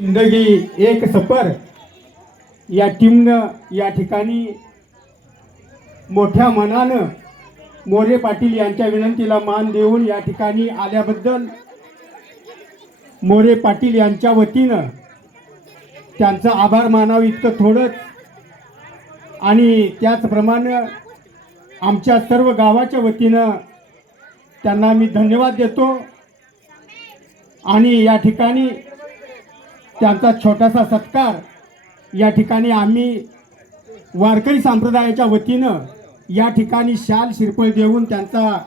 जिंदगी एक सफर या टीमनं या ठिकाणी मोठ्या मनानं मोरे पाटील यांच्या विनंतीला मान देऊन या ठिकाणी आल्याबद्दल मोरे पाटील यांच्या वतीनं त्यांचा आभार मानावं इतकं थोडंच। आणि त्याचप्रमाणे आमच्या सर्व गावाच्या वतीनं त्यांना मी धन्यवाद देतो। आणि या ठिकाणी त्यांचा छोटासा सत्कार या ठिकाणी आम्ही वारकरी संप्रदायाच्या वतीनं या ठिकाणी शाल शिरपळ देऊन त्यांचा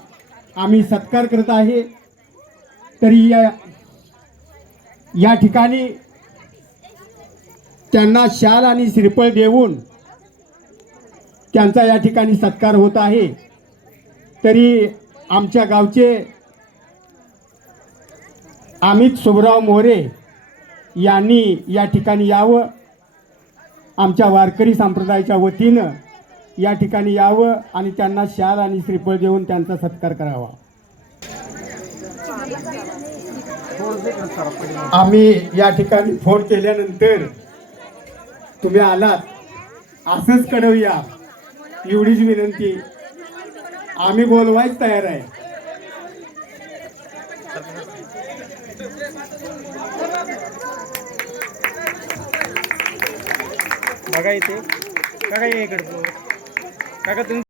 आम्ही सत्कार करत आहे। तरी या ठिकाणी त्यांना शाल आणि शिरपळ देऊन त्यांचा या ठिकाणी सत्कार होत आहे। तरी आमच्या गावचे अमित सुबराव मोरे यांनी या ठिकाणी यावं, आमच्या वारकरी संप्रदायाच्या वतीनं या ठिकाणी यावं आणि त्यांना शाल आणि श्रीफळ देऊन त्यांचा सत्कार करावा। आम्ही या ठिकाणी फोन केल्यानंतर तुम्ही आलात असंच कळवूया एवढीच विनंती। आम्ही बोलवायच तयार आहे। बघा इथे काका इकडे काका तुम्ही